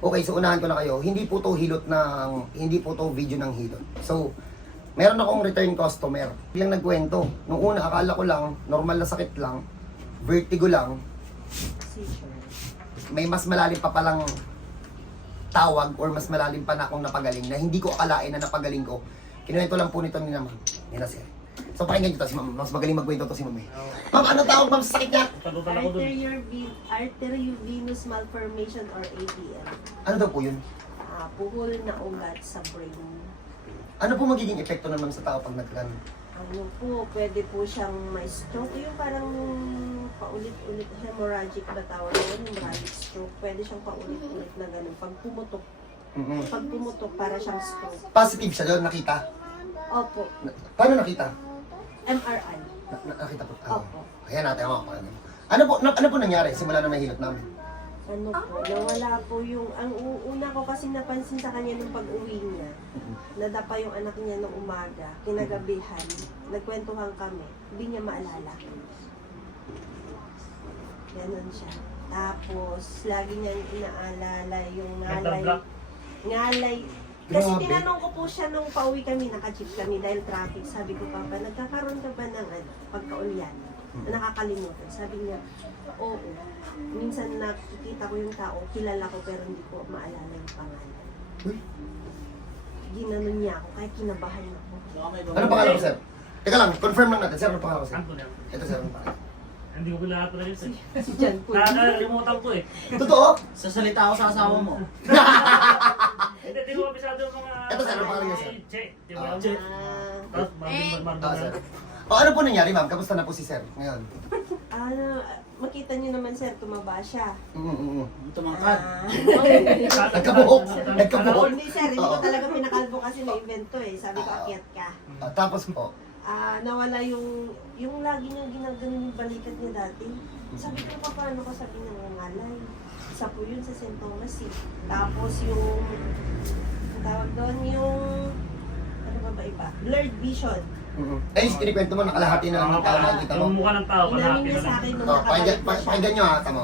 Okay, so unahan ko na kayo. Hindi po to hindi po to video ng hilot. So, meron akong return customer. Biglang nagkwento. Nung una, akala ko lang, normal na sakit lang, vertigo lang, Seizure. may mas malalim pa palang tawag or mas malalim pa na akong napagaling na hindi ko akalain na napagaling ko. Kinuwento lang po nito ni naman. Nila sir. So pakinggan nyo to si ma'am. Mas magaling magkwento to si ma'am eh. Ma'am, ano tawag ma'am sa sakit niya? Arteriovenous malformation or AVM. Ano daw po yun? Puhol na ugat sa brain. Ano po magiging epekto naman sa tao pag nagkan? Ano po, pwede po siyang may stroke. Yung parang paulit-ulit hemorrhagic ba tawag yun? Hemorrhagic stroke. Pwede siyang paulit-ulit na ganun. Pag pumutok. Pag pumutok, para siyang stroke. Positive siya doon, nakita? Opo. Paano nakita? MRI. Nakita po. Opo. Ayan natin ako. Ano po nangyari simula na mahilot namin? Ano po, nawala po yung, ang una ko kasi napansin sa kanya nung pag-uwi niya, nadapa yung anak niya nung umaga, kinagabihan, nagkwentuhan kami, hindi niya maalala. Ganon siya. Tapos, lagi niya inaalala yung ngalay. Kasi Grabe. tinanong ko po siya nung pauwi kami, naka-jeep kami dahil traffic. Sabi ko, Papa, nagkakaroon ka ba ng pagkaulyan? Na nakakalimutan. Sabi niya, oo. Minsan nakikita ko yung tao, kilala ko pero hindi ko maalala yung pangalan. Uy, Ginanon niya ako, kaya kinabahan ako. ano pangalan ko sir? Teka lang, confirm lang natin. Sir, ano pangalan ko sir? Ano yan? Ito sir, ano pangalan? Hindi ko pala pala yun. Si John po. Nakakalimutan ko eh. Totoo? Sasalita ako sa asawa mo. Hindi ko kabisado yung mga... Ito, sir, ano pangalan niya, sir? Che. Di ba? Che. Tapos Ah, sir. O ano po nangyari ma'am? Kamusta na po si sir ngayon? Makita niyo naman sir, tumaba siya. Tumangkad. Nagkabuhok. Nagkabuhok. Hindi sir, hindi ko Oo. talaga pinakalbo kasi may event to eh. Sabi ko, akyat ka. Tapos po, Nawala yung lagi niyang ginaganon yung balikat niya dati. Sabi ko, paano ko sabi niya ngalay? Isa po yun sa St. Thomas eh. Tapos yung, ang tawag doon yung, ano ba iba? Blurred vision. ay, kinikwento mo, nakalahati na lang ng tao nakikita mo. Yung mukha ng tao, Inamin kalahati niya na sa lang. akin nung Oh, nakabalik na siya. pakinggan nyo ha, tamo.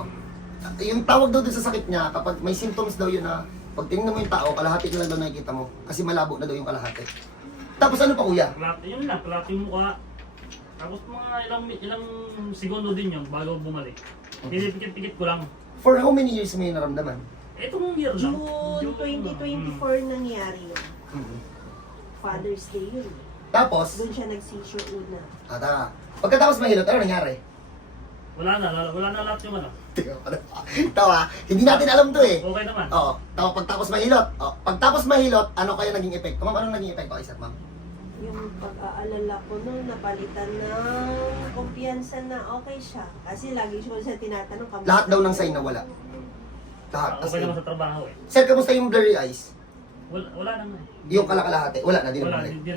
Yung tawag daw doon sa sakit niya, kapag may symptoms daw yun na, pag tingnan mo yung tao, kalahati na lang daw nakikita mo. Kasi malabo na daw yung kalahati. Tapos ano pa kuya? Kalahati yun lang, kalahati yung mukha. Tapos mga ilang segundo din yun bago bumalik. Pinipikit-pikit ko lang. For how many years mo yung naramdaman? Itong year lang. June 2024 nangyari yun. Father's Day yun. Tapos, Doon siya nag-seizure una. pagkatapos mahilot, ano nangyari? Wala na lahat yung ano. Tawa, hindi natin alam to eh. Okay naman. Oo, pagtapos mahilot. Pagtapos mahilot, ano kaya naging epekto? Ma'am, anong naging epekto kay sir, ma'am? Yung pag-aalala ko noon, napalitan ng kumpiyansa na okay siya. Kasi lagi siya tinatanong, kamusta? Lahat daw ng sign na wala. Lahat. as Okay in. naman sa trabaho eh. Sir, kamusta yung blurry eyes? Wala naman. Yung kalakalahati? Wala na, di na Wala, bumalik. hindi.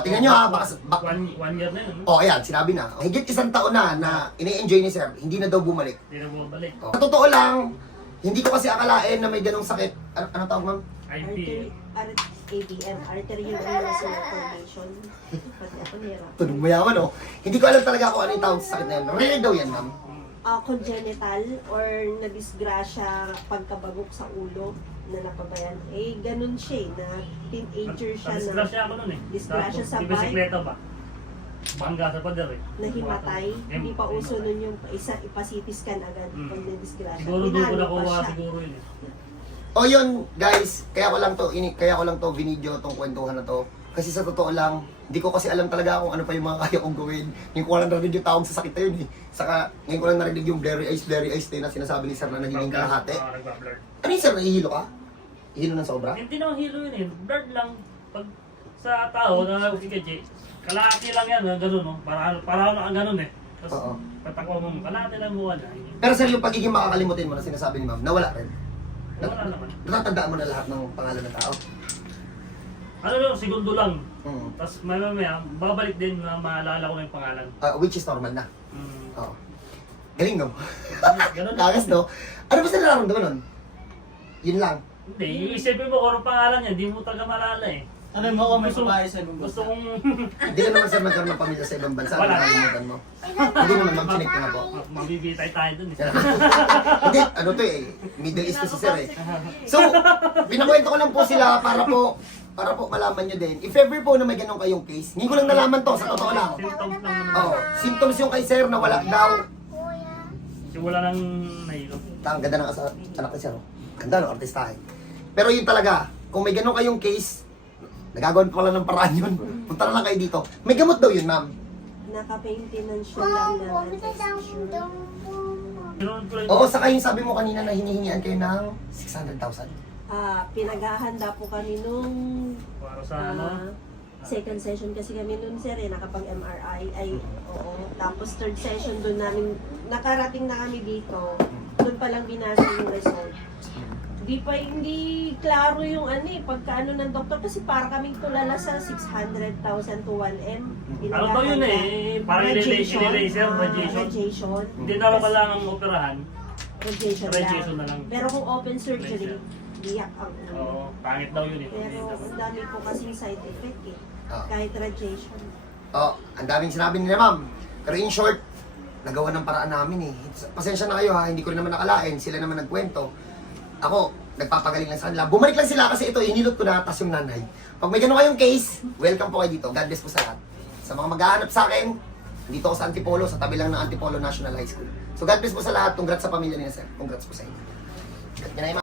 Tingnan nyo ha, baka, One year na yun. ayan, sinabi na. Higit isang taon na ini-enjoy ni sir, hindi na daw bumalik. Hindi na bumabalik. Sa totoo lang, hindi ko kasi akalain na may ganong sakit. Ano tawag ma'am? IP. AVM, arteriovenous malformation. Pati ako nira. Tunog mayaman oh. Hindi ko alam talaga kung ano yung tawag sa sakit na yan. Rare daw yan ma'am. Congenital or nadisgrasya pagkabagok sa ulo na napabayan. Ganun siya na teenager siya na Disgrasya ako nun eh. Disgrasya sa Tapos, bike. bisikleta ba? Bangga sa pader eh. nahimatay. Hindi pa uso nun yung ipa-CT scan agad pag nadisgrasya. Siguro doon ko Pinalo pa nakuha siya. siguro yun eh. O yun, guys, kaya ko lang to binidyo tong kwentuhan na to. Kasi sa totoo lang, hindi ko kasi alam talaga kung ano pa yung mga kaya kong gawin. Ngayon ko lang narinig yung tawag sa sakit na yun eh. Saka, ngayon ko lang narinig yung blurry eyes na sinasabi ni sir na nagiging kalahati. Nagbablur. Ano yun sir, nahihilo ka? Hilo ng sobra? Hindi naman hilo yun eh. Blurred lang. Pag sa tao na nagkikiji, kalahati lang yan, gano'n no? Para na ganun eh. Tapos, Oo. patakwa mo, kalahati lang mukha niya. Pero sir, yung pagiging makakalimutin mo na sinasabi ni ma'am, nawala rin. Wala naman. Natatandaan mo na lahat ng pangalan ng tao. Ano lang, segundo lang. Mm. Tapos maya, babalik din na maalala ko na yung pangalan. Which is normal na. Mm. Oo. Galing no? Ganun lang. Kagas no? Ano ba sa nararamdaman nun? Yun lang. Hindi, iisipin mo kung anong pangalan niya, hindi mo talaga maalala eh. Ano mo kung may babae sa ibang Gusto bansa? kong Hindi ka naman sir nagkaroon ng pamilya sa ibang bansa. Wala. Nakalimutan mo. Hindi naman ma'am, chinik ko na po. mabibitay tayo dun eh. Hindi, ano to eh. Middle East to si sir eh. So, pinakwento ko lang po sila para po malaman nyo din. If ever po na may ganun kayong case, hindi ko lang nalaman to, sa totoo lang. Symptoms lang naman. Oh, symptoms yung kay sir na wala daw. Simula ng nahilo. Ang ganda ng anak ni sir. Oh. Ganda ng artistahe. Pero yun talaga, kung may ganun kayong case, nagagawan pa lang ng paraan yun. Punta na lang kayo dito. May gamot daw yun, ma'am. Naka-maintenance siya lang na registration. Pinunod ko lang Oo, saka yung sabi mo kanina na hinihingian kayo ng 600,000. Pinaghahanda po kami nung para sa ano. second session kasi kami nun sir nakapag MRI ay oo. Tapos third session doon namin nakarating na kami dito. Doon pa lang binasa yung result. Hindi klaro yung pagkaano ng doktor kasi para kaming tulala sa 600,000 to 1M. Ano daw yun eh, parang Radiation. laser, radiation. Radiation. Hindi na lang kailangan operahan. Radiation na lang. Pero kung open surgery, Laser. biyak ang Oo, pangit daw yun eh. Pero ang dami po kasing side effect eh. Ah. Kahit radiation. Oh, ang daming sinabi nila, ma'am. Pero in short, nagawa ng paraan namin eh. Pasensya na kayo ha, hindi ko rin naman nakalain. Sila naman nagkwento. Ako, nagpapagaling lang sa kanila. Bumalik lang sila kasi ito, hinilot ko na, tas yung nanay. Pag may ganun kayong case, welcome po kayo dito. God bless po sa lahat. Sa mga maghahanap sa akin, dito ako sa Antipolo, sa tabi lang ng Antipolo National High School. So God bless po sa lahat. Congrats sa pamilya niya, sir. Congrats po sa inyo. Yan na yung